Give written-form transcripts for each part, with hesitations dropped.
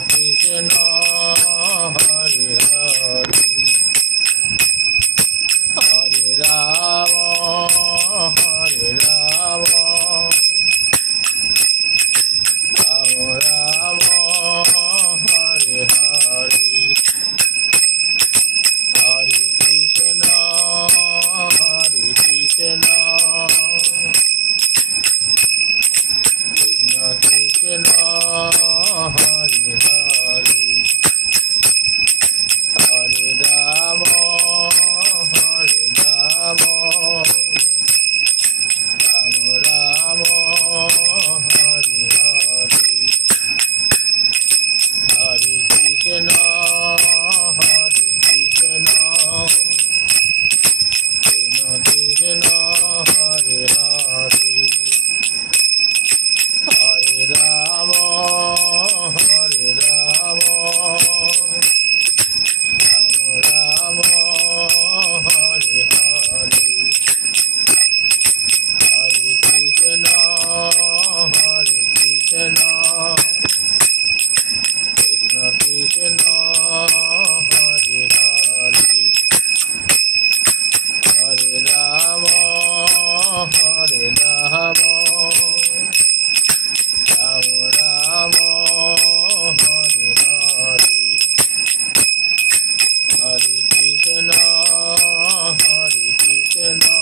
Krishna Hare Hare Hare Rama Hare Rama Rama Rama Hare Hare Hare Krishna Krishna Krishna Hare Hare Hare Rama Hare Rama Rama Rama Hare Hare Hare Krishna Krishna Krishna Hare Hare Hare Rama Hare Rama Rama Rama Hare Hare Hare Krishna Krishna Krishna Hare Hare Hare Rama Hare Rama Rama Rama Hare Hare Hare Krishna Krishna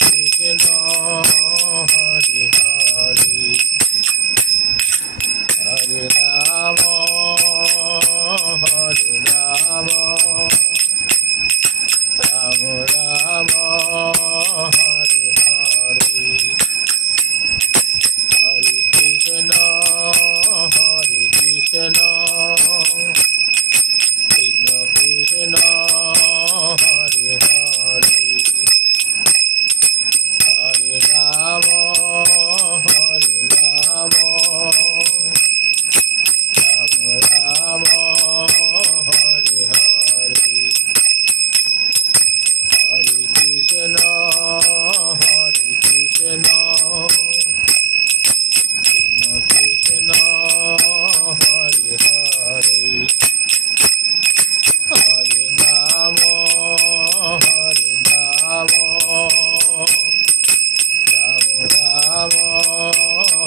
Krishna Hare Hare Hare Rama Hare Rama Rama Rama Hare Hare Hare Krishna Krishna Krishna Hare Hare Hare Rama Hare Rama Rama Rama Hare Hare Hare Krishna Krishna Krishna Hare Hare Hare Rama Hare Rama Rama Rama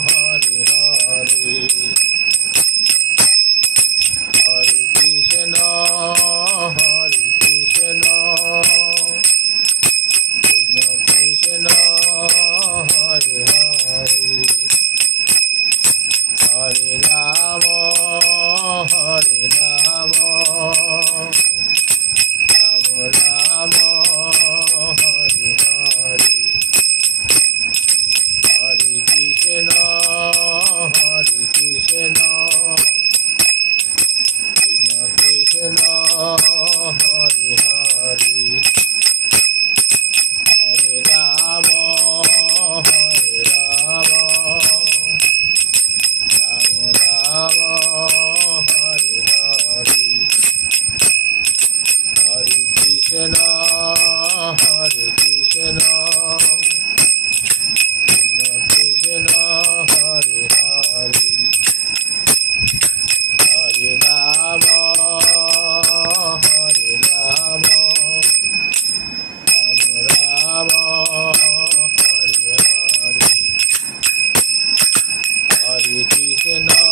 Hare Hare Hare Krishna Krishna Krishna Hare Hare Hare Rama Hare Rama Rama Rama Hare Hare Hare Krishna Krishna Krishna Hare Hare Hare Rama Hare Rama Rama Rama Hare Hare Hare Krishna Krishna Krishna Hare Hare Hare Rama Hare Rama Rama Rama Hare Hare Hare Krishna